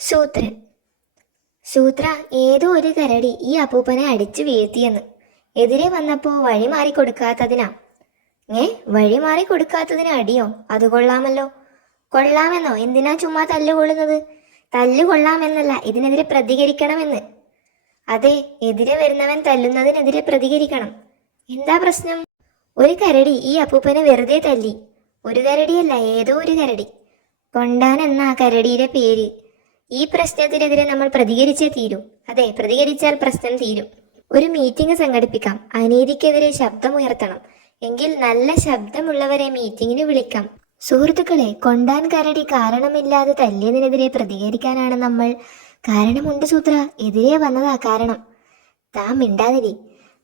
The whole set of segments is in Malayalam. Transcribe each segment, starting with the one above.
സൂത്രൻ. സൂത്ര, ഏതോ ഒരു കരടി ഈ അപ്പൂപ്പനെ അടിച്ചു വീഴ്ത്തിയെന്ന്. എതിരെ വന്നപ്പോ വഴി മാറി കൊടുക്കാത്തതിനാ. വഴി മാറി കൊടുക്കാത്തതിന് അടിയോ? അത് കൊള്ളാമല്ലോ. കൊള്ളാമെന്നോ? എന്തിനാ ചുമ്മാ തല്ലുകൊള്ളുന്നത്? തല്ലുകൊള്ളാമെന്നല്ല, ഇതിനെതിരെ പ്രതികരിക്കണമെന്ന്. അതെ, എതിരെ വരുന്നവൻ തല്ലുന്നതിനെതിരെ പ്രതികരിക്കണം. എന്താ പ്രശ്നം? ഒരു കരടി ഈ അപ്പൂപ്പനെ വെറുതെ തല്ലി. ഒരു കരടിയല്ല, ഏതോ ഒരു കരടി. കൊണ്ടാൻ എന്നാ കരടിയുടെ പേര്. ഈ പ്രശ്നത്തിനെതിരെ നമ്മൾ പ്രതികരിച്ചേ തീരൂ. അതെ, പ്രതികരിച്ചാൽ പ്രശ്നം തീരും. ഒരു മീറ്റിംഗ് സംഘടിപ്പിക്കാം. അനീതിക്കെതിരെ ശബ്ദമുയർത്തണം. എങ്കിൽ നല്ല ശബ്ദമുള്ളവരെ മീറ്റിങ്ങിന് വിളിക്കാം. സുഹൃത്തുക്കളെ, കൊണ്ടാൻ കരടി കാരണമില്ലാതെ തല്ലിയതിനെതിരെ പ്രതികരിക്കാനാണ് നമ്മൾ. കാരണമുണ്ട് സൂത്ര, എതിരെ വന്നതാ കാരണം. താൻ മിണ്ടാതിരി.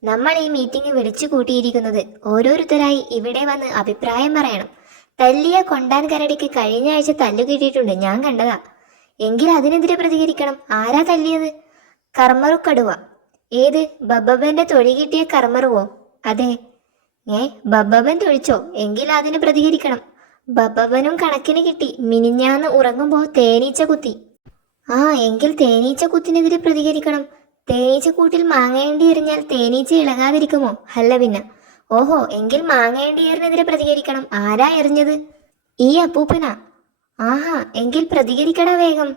നമ്മൾ ഈ മീറ്റിംഗ് വിളിച്ചു കൂട്ടിയിരിക്കുന്നത് ഓരോരുത്തരായി ഇവിടെ വന്ന് അഭിപ്രായം പറയണം. തല്ലിയ കൊണ്ടാൻ കരടിക്ക് കഴിഞ്ഞ ആഴ്ച തല്ലു കിട്ടിയിട്ടുണ്ട്, ഞാൻ കണ്ടതാ. എങ്കിൽ അതിനെതിരെ പ്രതികരിക്കണം. ആരാ തല്ലിയത്? കർമ്മറു കടുവ. ഏത്? ബബ്ബബന്റെ തൊഴി കിട്ടിയ കർമ്മറുവോ? അതെ. ബബ്ബബൻ തൊഴിച്ചോ? എങ്കിൽ അതിന് പ്രതികരിക്കണം. ബബ്ബബനും കണക്കിന് കിട്ടി. മിനിഞ്ഞാന്ന് ഉറങ്ങുമ്പോ തേനീച്ച കുത്തി. എങ്കിൽ തേനീച്ച കുത്തിനെതിരെ പ്രതികരിക്കണം. തേനീച്ചക്കൂട്ടിൽ മാങ്ങേണ്ടി എറിഞ്ഞാൽ തേനീച്ച ഇളകാതിരിക്കുമോ? അല്ല പിന്നെ. ഓഹോ, എങ്കിൽ മാങ്ങേണ്ടി എറിനെതിരെ പ്രതികരിക്കണം. ആരാ എറിഞ്ഞത്? ഈ അപ്പൂപ്പനാ. ആഹാ, എങ്കിൽ പ്രതികരിക്കടാ വേഗം.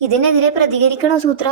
ഇതിനെതിരെ പ്രതികരിക്കണോ സൂത്ര?